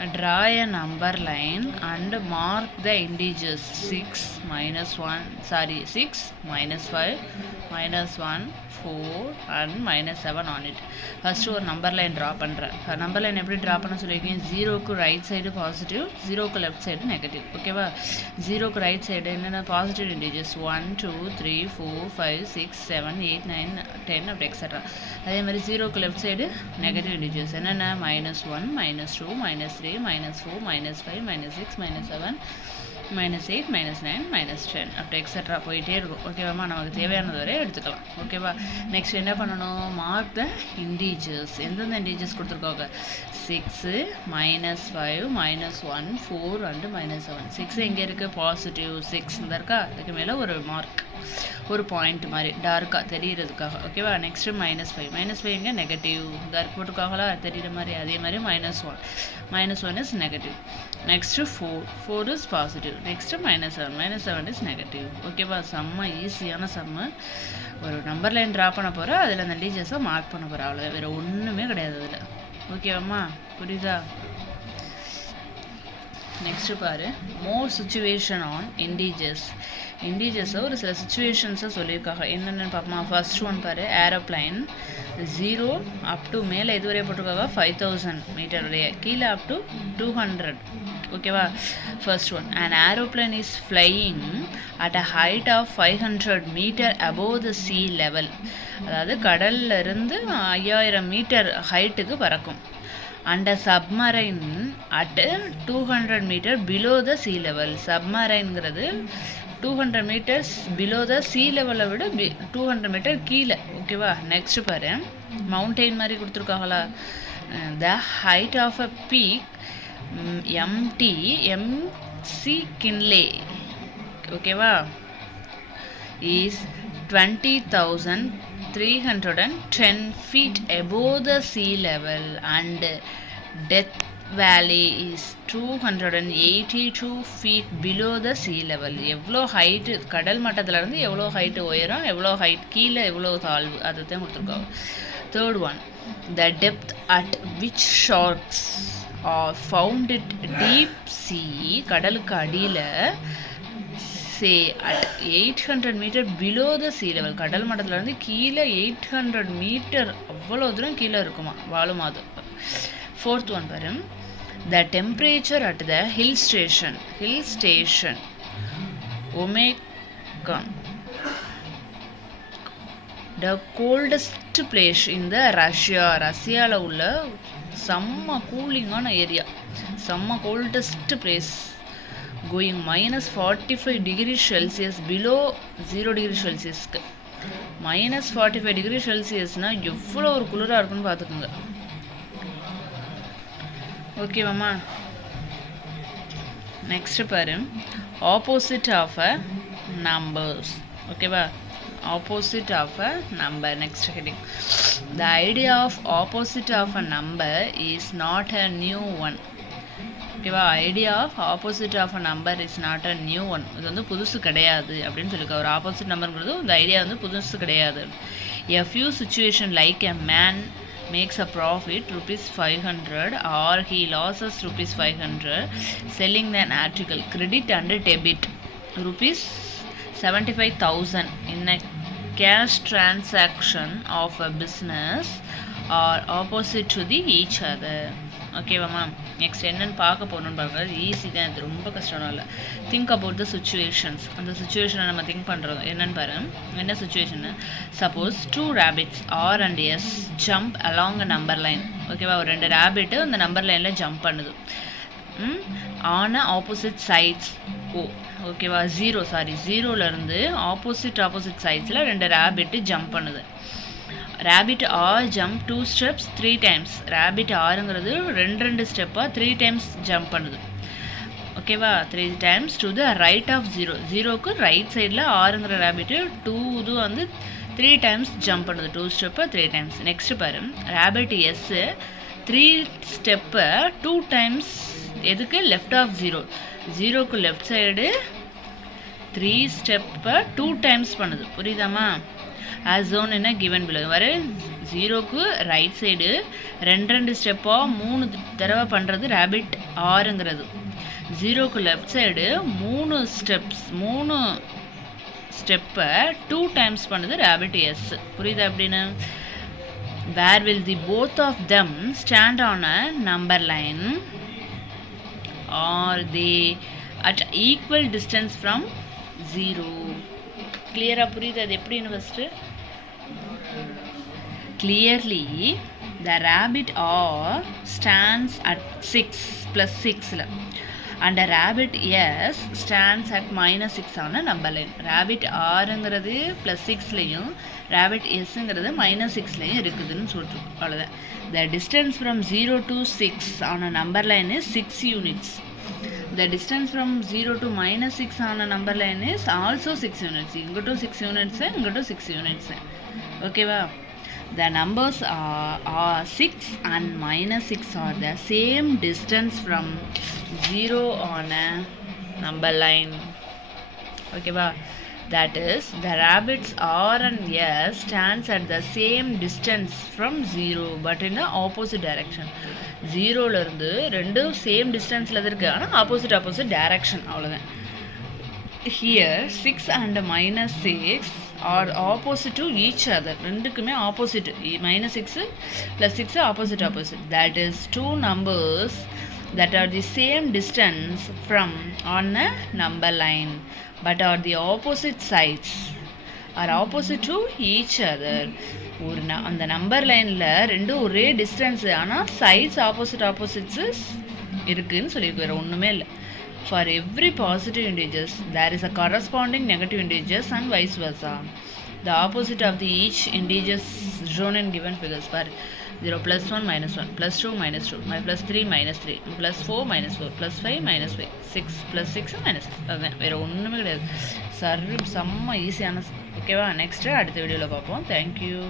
Draw a number line and mark the integers 6, -1, 6, -5, -1, 4 and -7 on it. First ஒரு number line draw பண்ணுறேன். Number line எப்படி draw பண்ண சொல்லியிருக்கேன்? 0க்கு ரைட் சைடு பாசிட்டிவ், 0க்கு லெஃப்ட் சைடு நெகட்டிவ். ஓகேவா? 0க்கு ரைட் சைடு என்னென்ன பாசிட்டிவ் இன்டிஜர்ஸ் 1, 2, 3, 4, 5, 6, 7, 8, 9, 10 அப்படி எக்ஸட்ரா. அதே மாதிரி 0க்கு லெஃப்ட் சைடு நெகட்டிவ் இன்டிஜர்ஸ் என்னென்ன -1, -2, -3, -4, -5, -6, -7, -8, -9, -10 அப்படி எக்ஸட்ரா போயிட்டே இருக்கும். ஓகேவாம்மா? நமக்கு தேவையானது வரை எடுத்துக்கலாம். ஓகேவா? நெக்ஸ்ட் என்ன பண்ணணும்? மார்க் த இன்டீஜர்ஸ். எந்தெந்த இன்டீஜர்ஸ் கொடுத்துருக்காங்க? 6, -5, -1, 4 அண்டு -7. 6 எங்கே இருக்குது? பாசிட்டிவ் 6 இந்த இருக்கா? அதுக்கு மேலே ஒரு மார்க், ஒரு பாயிண்ட் மாதிரி டார்க்காக தெரிகிறதுக்காக. ஓகேவா? நெக்ஸ்ட்டு -5 எங்கே? நெகட்டிவ் டார்க் போட்டுருக்காங்களா தெரிகிற மாதிரி. அதே மாதிரி -1 is negative. Next 4 is positive. Next -7 is negative. ஓகேவா? செம்ம ஈஸியான செம்ம. ஒரு நம்பர் லைன் ட்ரா பண்ண போகிறேன், அதில் அந்த இன்டீஜர்ஸை மார்க் பண்ண போகிறேன். அவ்வளோ, வேறு ஒன்றுமே கிடையாது அதில். ஓகேவாம்மா? புரியுதா? நெக்ஸ்ட்டு பாரு, மோர் சுச்சுவேஷன் ஆன் இன்டீஜர்ஸை ஒரு சில சுச்சுவேஷன்ஸை சொல்லியிருக்காங்க. என்னென்னு பார்ப்போமா? ஃபர்ஸ்ட் ஒன் பாரு, ஏரோப்ளைன் 0 அப் டு மேலே இதுவரை போட்டிருக்காங்க 5000 மீட்டர் வரைய, கீழே அப் டு 200. ஓகேவா? First one, an aeroplane is flying at a height of 500 meter above the sea level. அதாவது கடல்ல இருந்து 5000 மீட்டர் ஹைட்டுக்கு பறக்கும். and a submarine at 200 meter below the sea level. சப்மரைன்ங்கிறது 200 meters below the sea level விட 200 meter கீழே. ஓகேவா? Next பாரு, mountain மாதிரி கொடுத்துருக்காங்களா? the height of a peak MC Kinley, ஓகேவா, is 20,310 feet above the sea level and Death Valley is 282 feet below the sea level. எவ்வளோ height கடல் மட்டத்திலேருந்து எவ்வளோ ஹைட்டு உயரம், எவ்வளோ ஹைட் கீழே, எவ்வளோ தாழ்வு, அதை தான் கொடுத்துருக்காங்க. Third one, the depth at which sharks are found at deep sea, கடலுக்கு அடியில் say at 800 meter below the sea level. கடல் மட்டத்திலேருந்து கீழே 800 மீட்டர், அவ்வளோ தூரம் கீழே இருக்குமா வாழும் அது. ஃபோர்த் ஒன் பாரு, the temperature at the hill station Omegon, the coldest place in the ரஷ்யாவில் உள்ள செம்ம கூலிங்கான ஏரியா, செம்ம coldest place, going -45 degrees Celsius below 0 degree Celsiusக்கு. -45 degree Celsiusனால் எவ்வளோ ஒரு குளிராக இருக்குன்னு பார்த்துக்கோங்க. ஓகேவாம்மா? நெக்ஸ்ட் பாரு, ஆப்போசிட் ஆஃப் அ நம்பர்ஸ். ஓகேவா? Opposite of a number. Next heading, the idea of opposite of a number is not a new one. ஓகேவா? Idea of opposite of a number is not a new one. இது வந்து புதுசு கிடையாது அப்படின்னு சொல்லியிருக்க. ஒரு opposite நம்பருங்கிறது இந்த ஐடியா வந்து புதுசு கிடையாது. a few situation like a man makes a profit ₹500 or he loses ₹500 selling an article. Credit and debit ₹75,000 in a cash transaction of a business are opposite to each other. ஓகேவாம்மா? Next என்னென்னு பார்க்க போகணுன்னு பார்க்குறது easy தான், இது ரொம்ப கஷ்டம் இல்லை. Think about the situations. அந்த சுச்சுவேஷனை நம்ம திங்க் பண்ணுறோம். என்னென்னு பாரு, என்ன சுச்சுவேஷன்னு? Suppose 2 rabbits R and S jump along a number line. ஓகேவா? ஒரு 2 ரேபிட்டு அந்த நம்பர் லைனில் ஜம்ப் பண்ணுது. ஆன் ஆப்போசிட் சைட்ஸ் ஓ. ஓகேவா? ஜீரோலேருந்து ஆப்போசிட் சைட்ஸில் 2 ரேபிட்டு ஜம்ப் பண்ணுது. rabbit R jump 2 steps 3 times. rabbit Rங்கிறது 2 ஸ்டெப்பாக 3 times ஜம்ப் பண்ணுது. ஓகேவா? 3 times to the right of 0. 0க்கு ரைட் சைடில் ஆறுங்கிற ரேபிட்டு 2 இது வந்து 3 times ஜம்ப் பண்ணுது. 2 ஸ்டெப்பை 3 times. நெக்ஸ்ட் பாரு, rabbit S 3 ஸ்டெப்பை 2 times எதுக்கு? Left of 0. 0க்கு லெஃப்ட் சைடு 3 ஸ்டெப்பை 2 times பண்ணுது. புரியுதாம்மா? as zone in a given below. வர 0க்கு ரைட் சைடு ரெண்டு ஸ்டெப்பாக 3 தடவை பண்ணுறது ரேபிட் ஆறுங்கிறது. 0க்கு லெஃப்ட் சைடு 3 ஸ்டெப்பை 2 டைம்ஸ் பண்ணுது ரேபிட் எஸ். புரியுது அப்படின்னு? Where will the both of them stand on a number line? Are they at equal distance from 0? Clear-ஆ புரியுது அது எப்படின்னு first? Clearly, the rabbit R stands at 6 plus 6 and a rabbit S stands at minus 6 on a number line. Rabbit Rங்கிறது plus 6லையும் rabbit Sங்கிறது minus 6லையும் இருக்குதுன்னு சொல்லிருக்கோம். அவ்வளோதான். The distance from 0 to 6 on a number line is 6 units. The distance from 0 to minus 6 on a number line is also 6 units. இங்கிட்டும் 6 units, இங்கிட்டும் 6 units. ஓகேவா? The numbers are 6 and minus 6 are the same distance from 0 on a number line. ஓகேவா? That is, the rabbits R and S stands at the same distance from 0 but in the opposite direction. 0ல இருந்து ரெண்டும் same டிஸ்டன்ஸில் இருக்கு, ஆனால் opposite direction. அவ்வளோதான். Here 6 and minus 6 are opposite to each other. ரெண்டுக்குமே opposite. minus 6 plus 6 opposite. That is, two numbers that are the same distance from on a number line but are the opposite sides are opposite to each other. அந்த number லைனில் ரெண்டும் ஒரே distance, ஆனால் sides opposites இருக்குதுன்னு சொல்லியிருக்கு. வேறு ஒன்றுமே இல்லை. For every positive integers, there is a corresponding negative integers and vice versa. The opposite of the each integers shown in given figures. For 0 plus 1 minus 1 plus 2 minus 2 plus 3 minus 3 plus 4 minus 4 plus 5 minus 5 6 plus 6 minus 6. அதுதான், வேறு ஒன்றுமே கிடையாது. செம்ம ஈஸியான. ஓகேவா? Next அடுத்த வீடியோவில் பார்ப்போம். தேங்க்யூ.